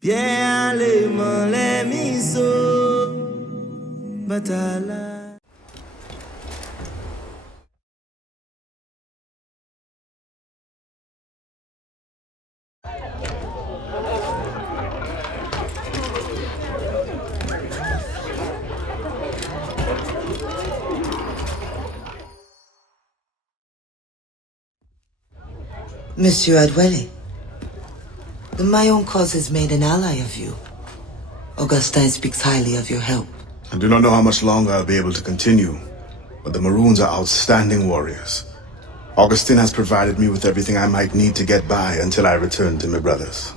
Bien les mains, les miso, batala. Monsieur Adwele, the Mayon cause has made an ally of you. Augustin speaks highly of your help. I do not know how much longer I'll be able to continue, but the Maroons are outstanding warriors. Augustin has provided me with everything I might need to get by until I return to my brothers.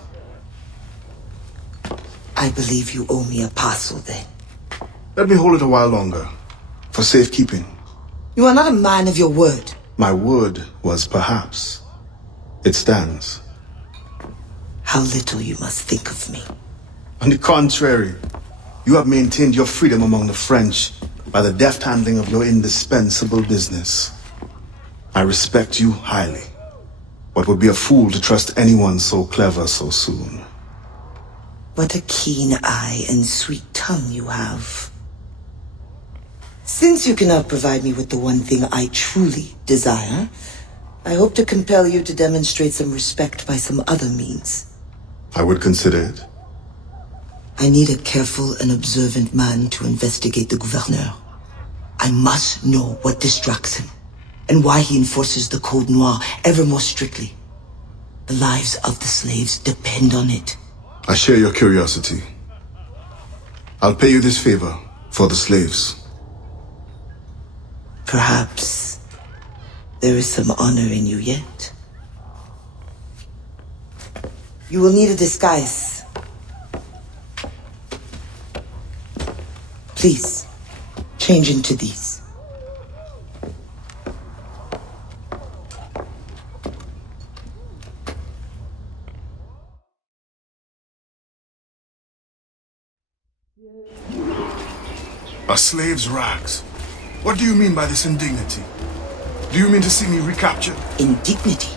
I believe you owe me a parcel then. Let me hold it a while longer, for safekeeping. You are not a man of your word. My word was perhaps. It stands. How little you must think of me. On the contrary, you have maintained your freedom among the French by the deft handling of your indispensable business. I respect you highly, but would be a fool to trust anyone so clever so soon. What a keen eye and sweet tongue you have. Since you cannot provide me with the one thing I truly desire, I hope to compel you to demonstrate some respect by some other means. I would consider it. I need a careful and observant man to investigate the gouverneur. I must know what distracts him, and why he enforces the Code Noir ever more strictly. The lives of the slaves depend on it. I share your curiosity. I'll pay you this favor for the slaves. Perhaps there is some honor in you yet. You will need a disguise. Please, change into these. A slave's rags. What do you mean by this indignity? Do you mean to see me recaptured? Indignity?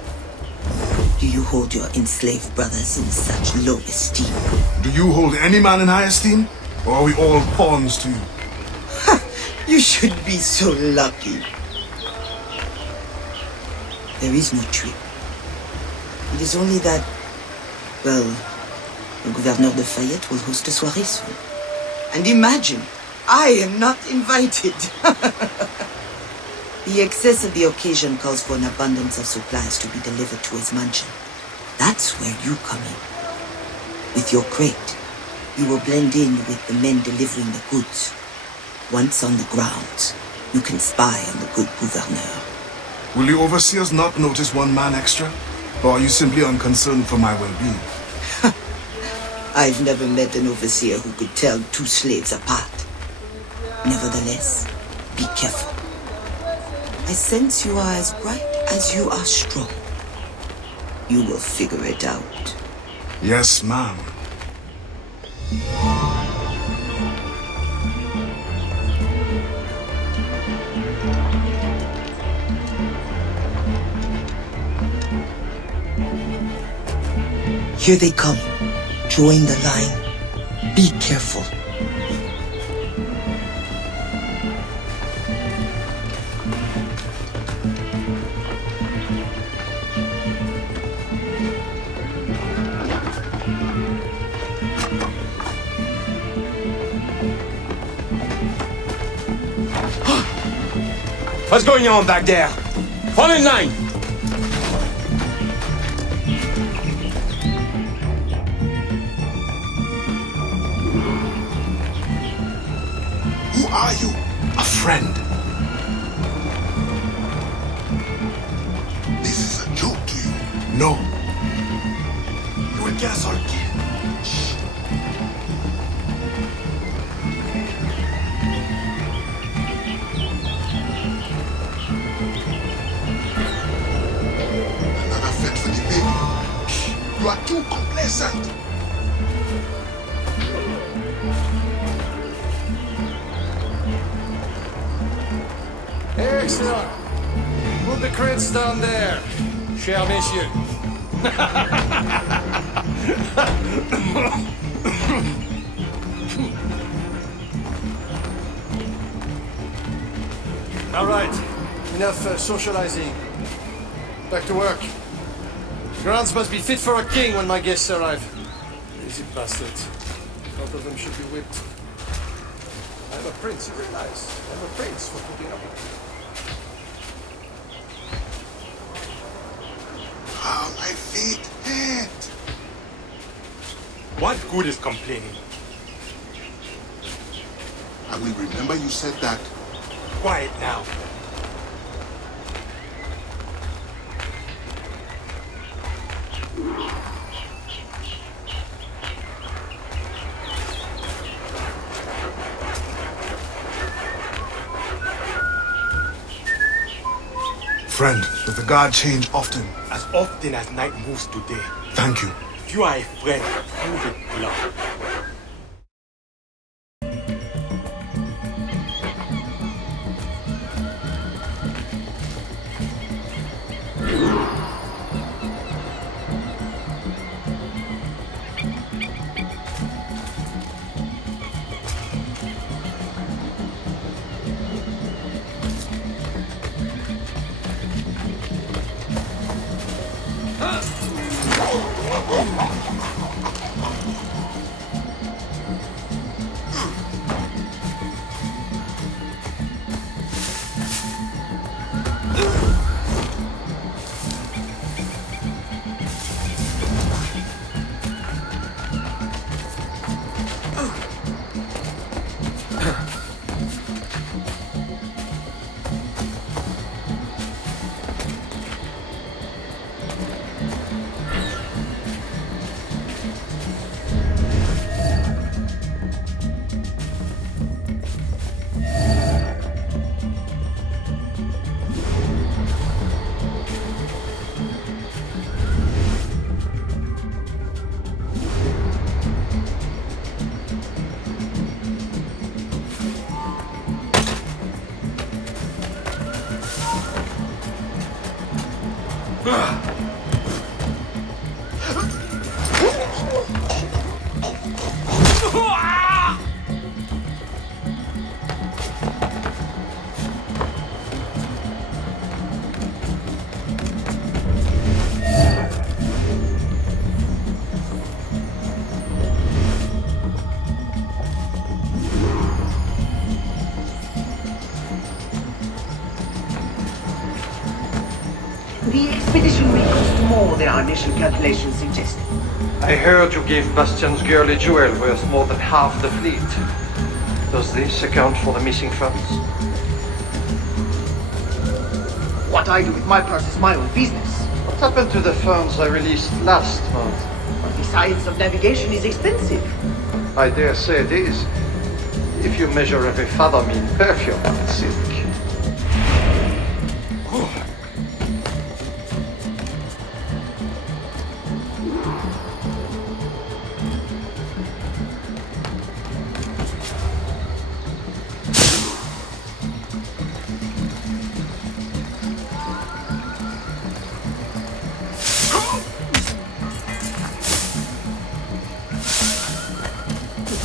Do you hold your enslaved brothers in such low esteem? Do you hold any man in high esteem? Or are we all pawns to you? You should be so lucky. There is no trick. It is only that, well, the Gouverneur de Fayette will host a soirée soon. And imagine, I am not invited. The excess of the occasion calls for an abundance of supplies to be delivered to his mansion. That's where you come in. With your crate, you will blend in with the men delivering the goods. Once on the grounds, you can spy on the good gouverneur. Will the overseers not notice one man extra? Or are you simply unconcerned for my well-being? I've never met an overseer who could tell two slaves apart. Nevertheless, be careful. I sense you are as bright as you are strong. You will figure it out. Yes, ma'am. Here they come. Join the line. Be careful. What's going on back there? Fall in line! Who are you? A friend. This is a joke to you. No. You will get us all killed. You are too complacent. Excellent. Put the crates down there, cher messieurs. All right, enough socializing. Back to work. Grounds must be fit for a king when my guests arrive. Lazy bastards. Both of them should be whipped. I'm a prince, you realize? I'm a prince for putting up with me. Oh, my feet hurt. What good is complaining? I will remember you said that. Quiet now. Friend, does the guard change often? As often as night moves today. Thank you. If you are a friend, prove it, blood. The expedition will cost more than our initial calculations suggested. I heard you gave Bastion's girl a jewel worth more than half the fleet. Does this account for the missing funds? What I do with my purse is my own business. What happened to the funds I released last month? But the science of navigation is expensive. I dare say it is. If you measure every fathom in perfume and silk.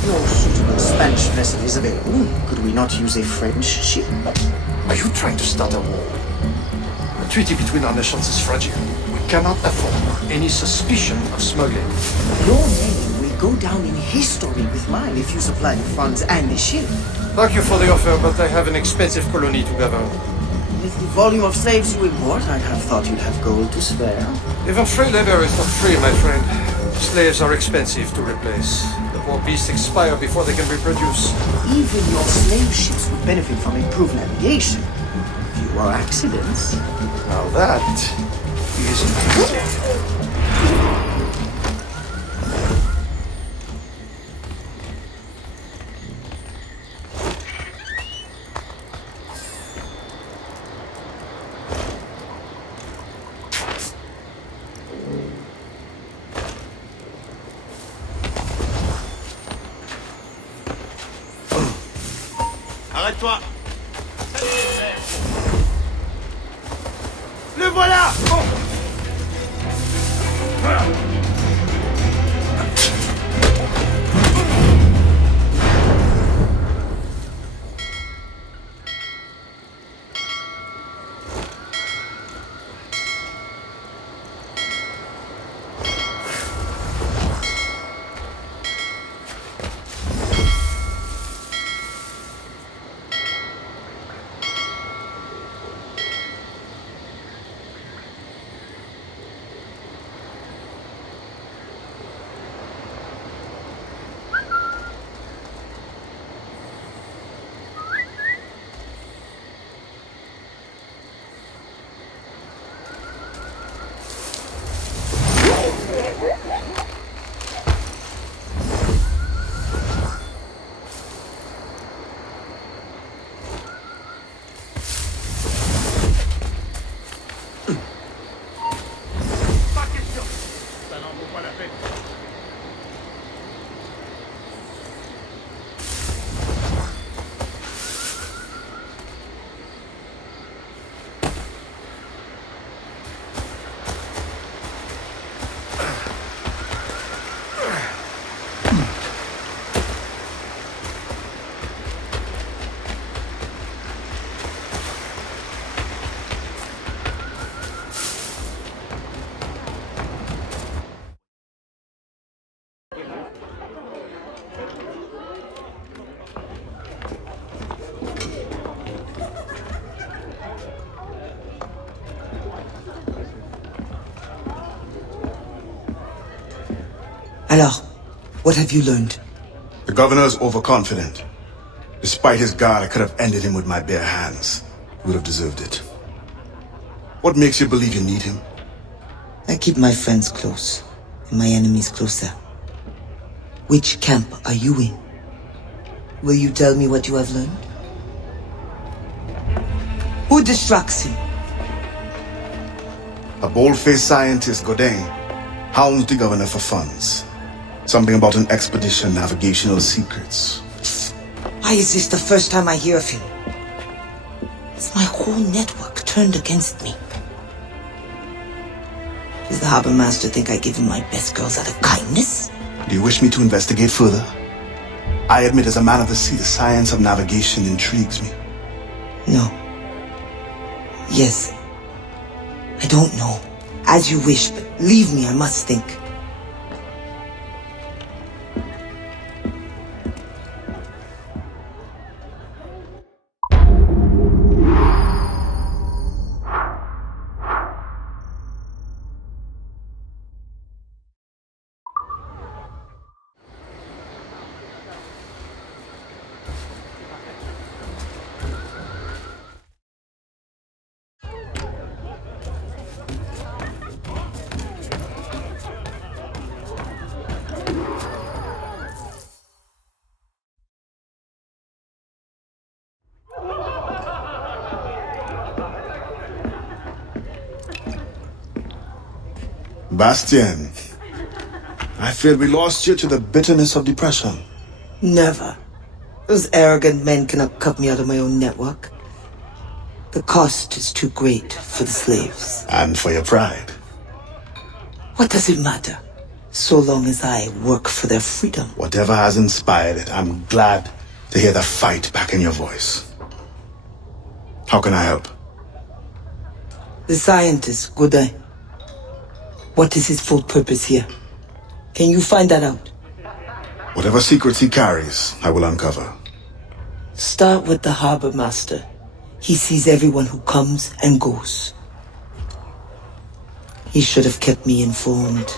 No suitable Spanish vessel is available. Could we not use a French ship? Are you trying to start a war? The treaty between our nations is fragile. We cannot afford any suspicion of smuggling. Your name will go down in history with mine if you supply the funds and the ship. Thank you for the offer, but I have an expensive colony to govern. With the volume of slaves you import, I'd have thought you'd have gold to spare. Even free labor is not free, my friend. Slaves are expensive to replace. The poor beasts expire before they can reproduce. Even your slave ships would benefit from improved navigation. Fewer accidents. Now that is amazing. Arrête-toi! Le voilà! Oh. Alors, what have you learned? The governor's overconfident. Despite his guard, I could have ended him with my bare hands. He would have deserved it. What makes you believe you need him? I keep my friends close, and my enemies closer. Which camp are you in? Will you tell me what you have learned? Who distracts him? A bold-faced scientist, Godin, hounds the governor for funds. Something about an expedition, navigational secrets. Why is this the first time I hear of him? It's my whole network turned against me. Does the harbor master think I give him my best girls out of kindness? Do you wish me to investigate further? I admit as a man of the sea, the science of navigation intrigues me. No. Yes. I don't know. As you wish, but leave me, I must think. Bastien, I feared we lost you to the bitterness of depression. Never. Those arrogant men cannot cut me out of my own network. The cost is too great for the slaves. And for your pride. What does it matter? So long as I work for their freedom. Whatever has inspired it, I'm glad to hear the fight back in your voice. How can I help? The scientist, Godin. What is his full purpose here? Can you find that out? Whatever secrets he carries, I will uncover. Start with the harbor master. He sees everyone who comes and goes. He should have kept me informed.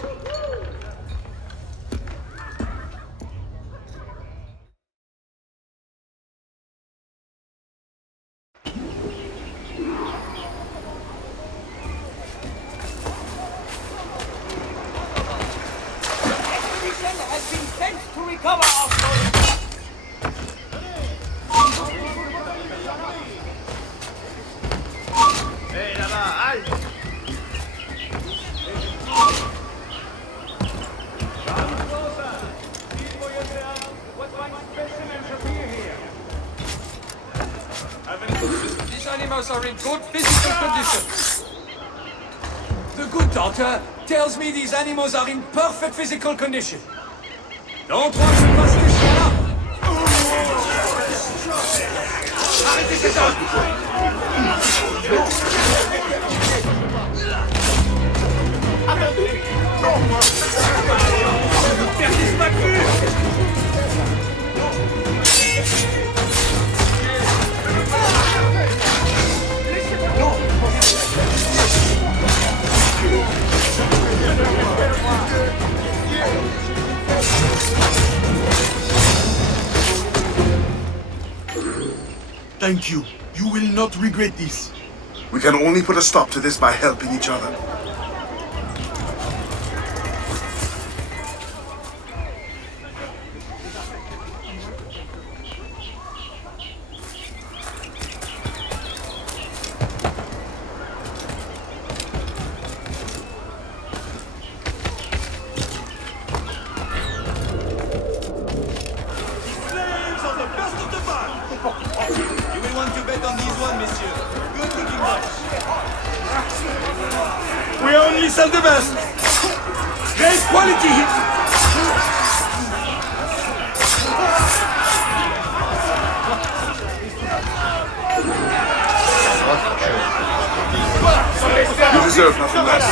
These animals are in good physical condition. The good doctor tells me these animals are in perfect physical condition. Don't want to bust this shit up. Arrêtez cet Attendez! Perdez ma vue! Thank you. You will not regret this. We can only put a stop to this by helping each other. We only sell the best. Great quality. You deserve nothing less.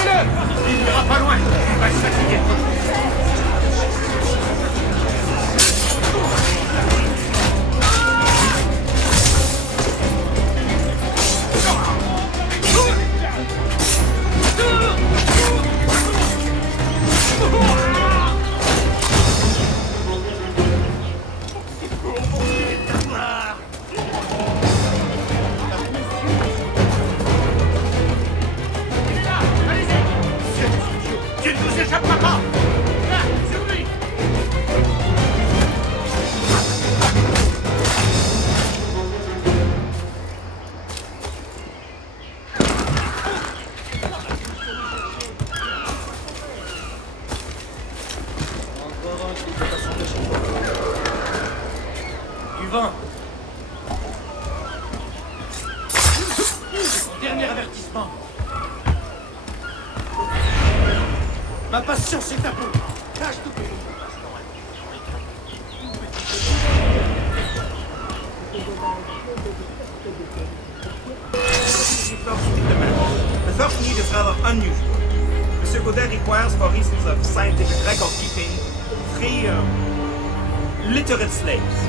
Du vent. Dernier avertissement. Ma passion, c'est ta peau. Lâche tout. The first need is rather unusual. Monsieur Godet requires, for reasons of scientific record keeping, 3 literate slaves.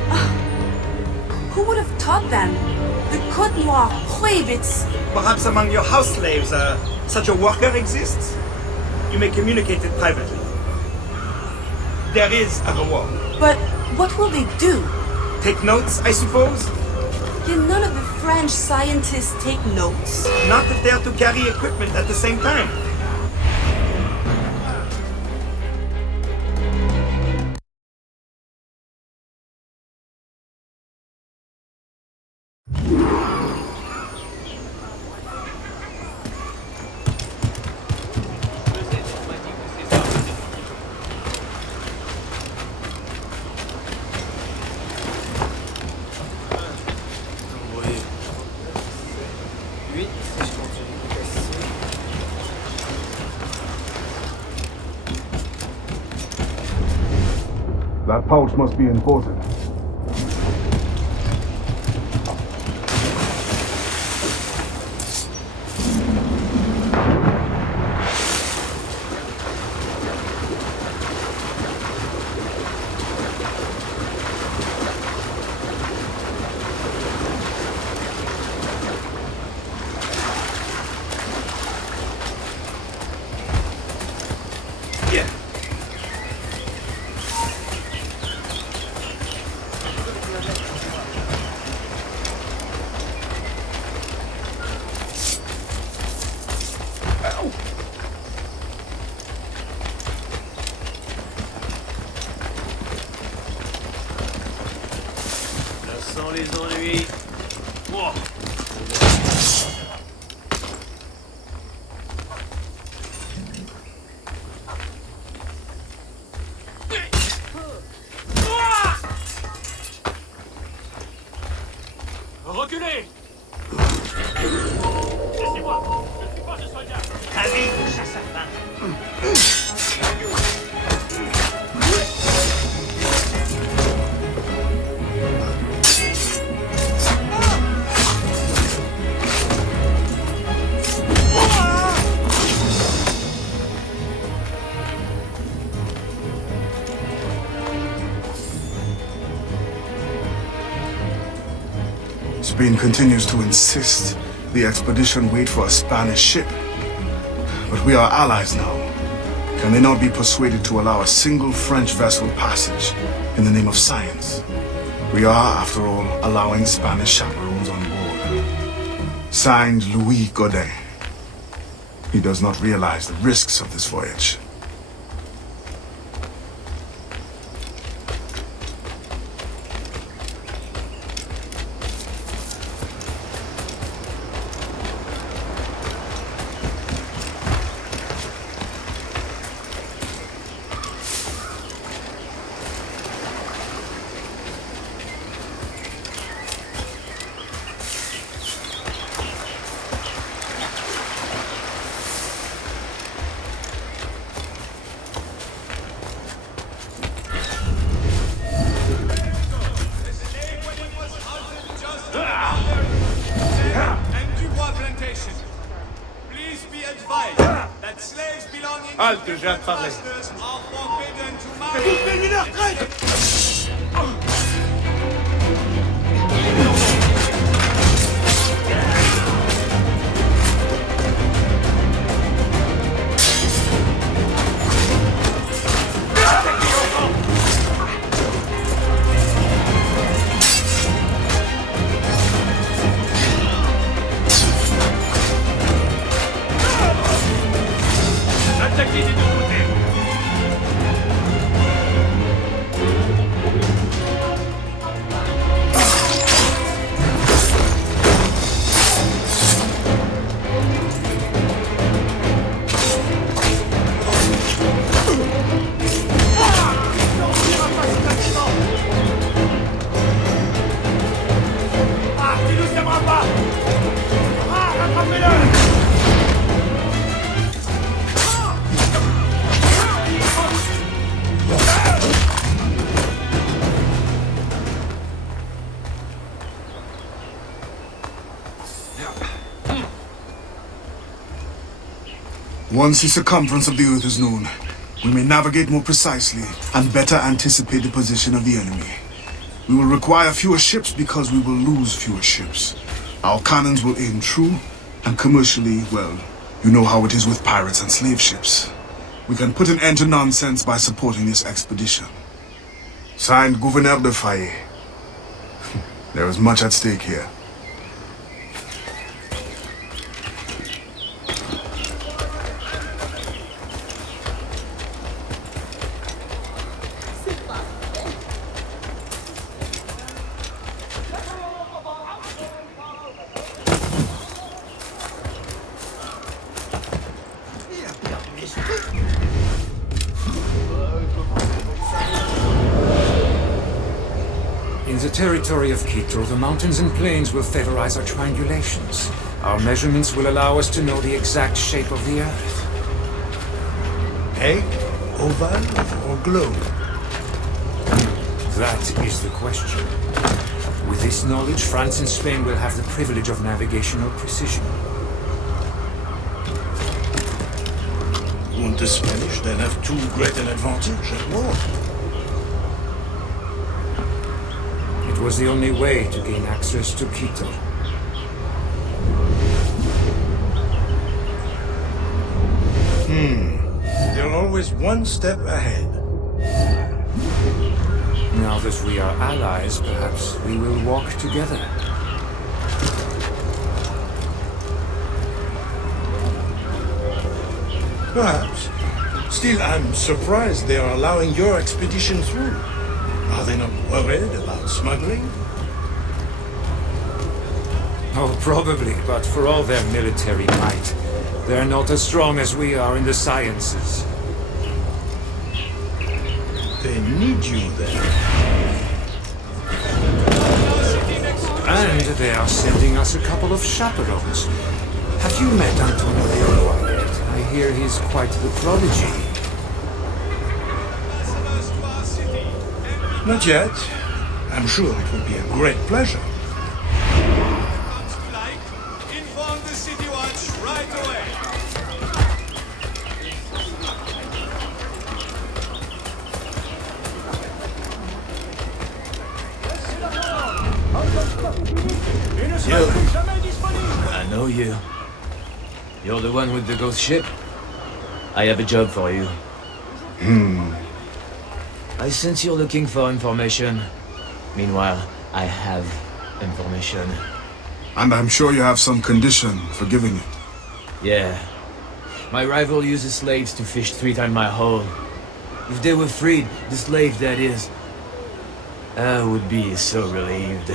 Who would have taught them? The Code Noir prohibits. Perhaps among your house slaves, such a worker exists? You may communicate it privately. There is a reward. But what will they do? Take notes, I suppose? Can none of the French scientists take notes? Not if they are to carry equipment at the same time. That pouch must be important. Sans les ennuis. Oh. Reculez! Laissez-moi! Je ne suis pas un soldat! Allez, chasse à fin. Spain continues to insist the expedition wait for a Spanish ship. But we are allies now. Can they not be persuaded to allow a single French vessel passage in the name of science? We are, after all, allowing Spanish chaperones on board. Signed, Louis Godin. He does not realize the risks of this voyage. Halte, j'ai hâte de parler. Attaquez des deux côtés. Once the circumference of the Earth is known, we may navigate more precisely and better anticipate the position of the enemy. We will require fewer ships because we will lose fewer ships. Our cannons will aim true, and commercially, well, you know how it is with pirates and slave ships. We can put an end to nonsense by supporting this expedition. Signed, Gouverneur de Faye. There is much at stake here. In the territory of Quito, the mountains and plains will favorize our triangulations. Our measurements will allow us to know the exact shape of the Earth. Egg, oval, or globe? That is the question. With this knowledge, France and Spain will have the privilege of navigational precision. Won't the Spanish then have too great an advantage at war? It was the only way to gain access to Quito. They're always one step ahead. Now that we are allies, perhaps we will walk together. Perhaps. Still, I'm surprised they are allowing your expedition through. Are they not worried about smuggling? Oh, probably, but for all their military might, they're not as strong as we are in the sciences. They need you then. And they are sending us a couple of chaperones. Have you met Antonio Leroy yet? I hear he's quite the prodigy. Not yet. I'm sure it will be a great pleasure. Inform the City Watch right away. You. I know you. You're the one with the ghost ship? I have a job for you. I sense you're looking for information. Meanwhile, I have information. And I'm sure you have some condition for giving it. Yeah. My rival uses slaves to fish 3 times my haul. If they were freed, the slave that is, I would be so relieved.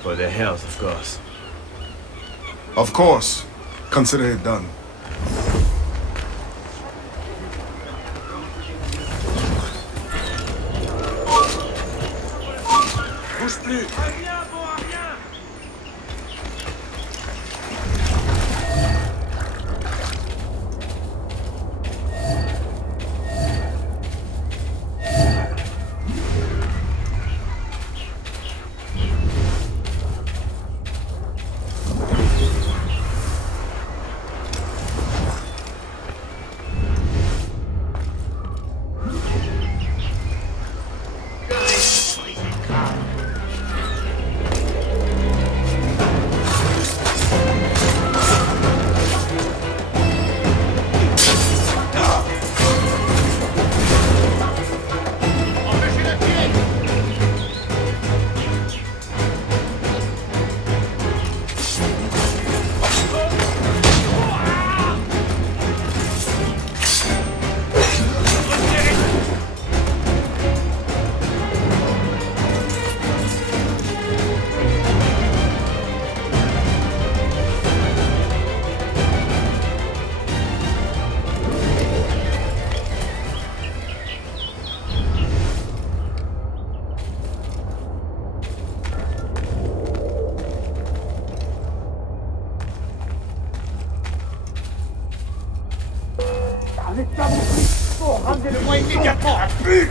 For their health, of course. Of course. Consider it done. Bouge plus. Rendez-le-moi immédiatement à plus.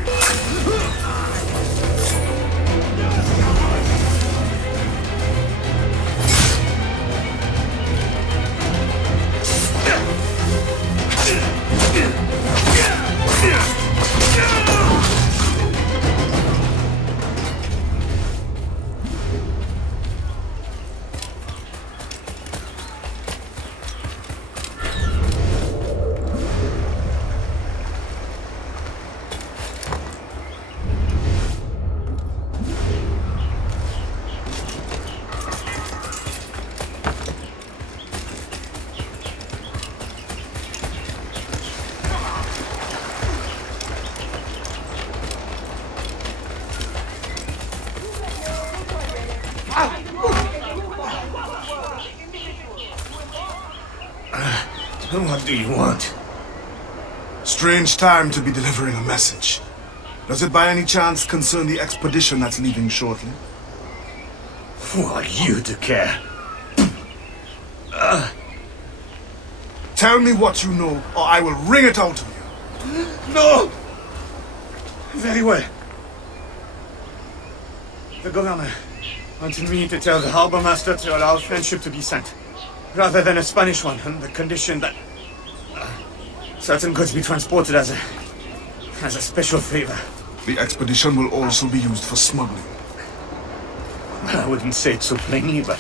What do you want? Strange time to be delivering a message. Does it by any chance concern the expedition that's leaving shortly? Who are you to care? Tell me what you know, or I will wring it out of you. No! Very well. The governor wanted me to tell the harbor master to allow a French ship to be sent, rather than a Spanish one, on the condition that certain goods be transported as a special favor. The expedition will also be used for smuggling. I wouldn't say it so plainly, but...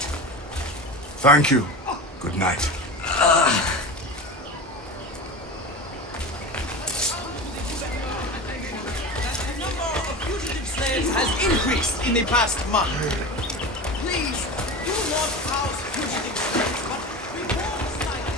Thank you. Good night. The number of fugitive slaves has increased in the past month. Please, do not house fugitive slaves, but report slightly.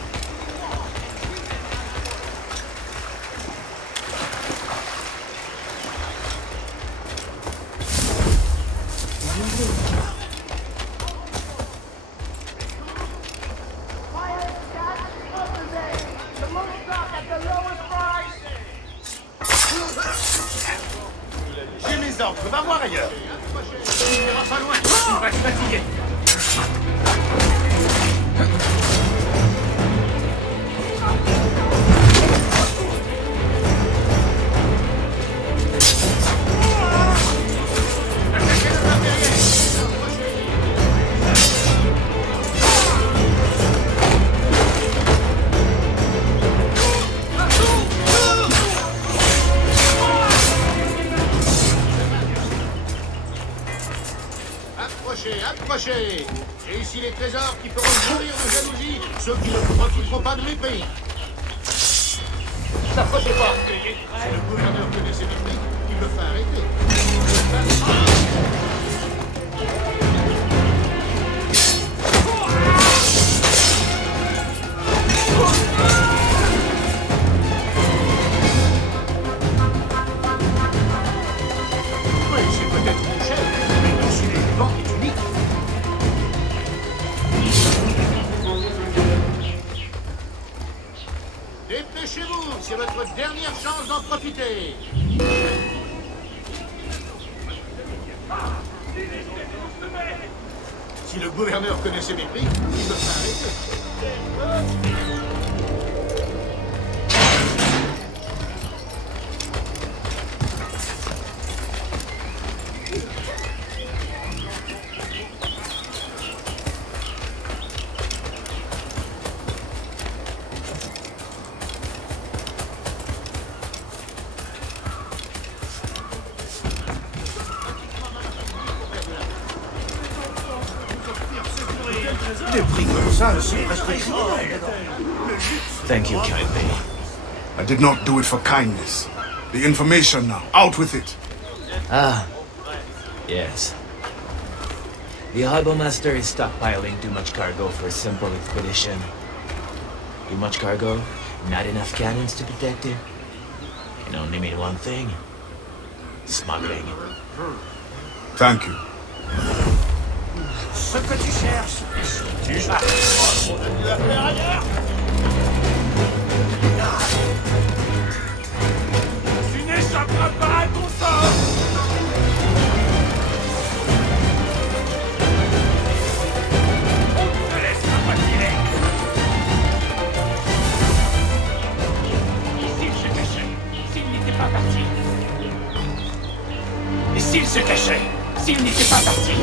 J'ai mes ordres, va voir ailleurs. Il n'ira pas loin, il va se fatiguer. Approchez, approchez. Et ici les trésors qui feront mourir de jalousie ceux qui ne profiteront pas de mépris. S'approchez pas. Si le gouverneur connaît ses mépris, il le fait arrêter. Dépêchez-vous, c'est votre dernière chance d'en profiter. Si le gouverneur connaît ses mépris, il me fait arrêter. Des prix comme ça, c'est presque criminel. Thank you kindly. I did not do it for kindness. The information now. Out with it. Ah, yes. The Harbour Master is stockpiling too much cargo for a simple expedition. Too much cargo, not enough cannons to protect it. Can only mean one thing. Smuggling. Thank you. Ce que tu cherches, tu cherches. Tu n'échapperas pas à ton sort. On ne te laissera pas tirer. Et s'il se cachait, s'il n'était pas parti. Et s'il se cachait, s'il n'était pas parti.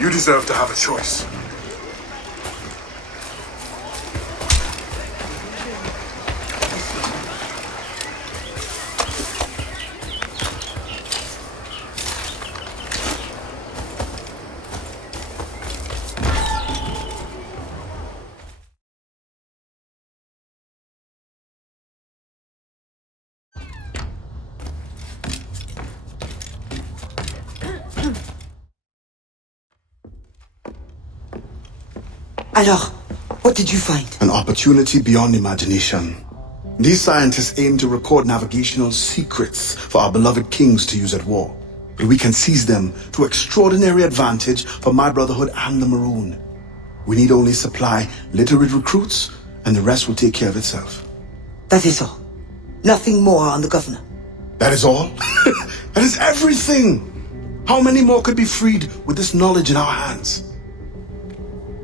You deserve to have a choice. Alors, what did you find? An opportunity beyond imagination. These scientists aim to record navigational secrets for our beloved kings to use at war. We can seize them to extraordinary advantage for my brotherhood and the Maroon. We need only supply literate recruits, and the rest will take care of itself. That is all. Nothing more on the governor. That is all? That is everything! How many more could be freed with this knowledge in our hands?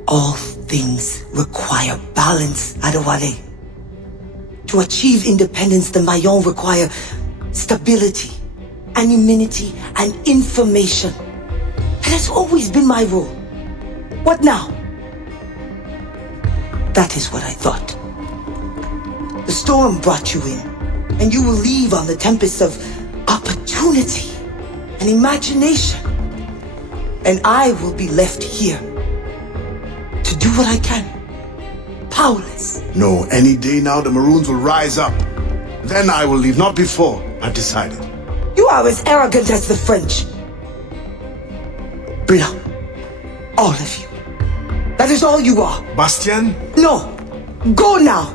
All things require balance, Adewale. To achieve independence, the Mayon require stability, anonymity, and information. That has always been my role. What now? That is what I thought. The storm brought you in, and you will leave on the tempest of opportunity and imagination. And I will be left here to do what I can. Powerless. No, any day now the Maroons will rise up. Then I will leave, not before. I've decided. You are as arrogant as the French. Brilliant. All of you. That is all you are. Bastien? No. Go now.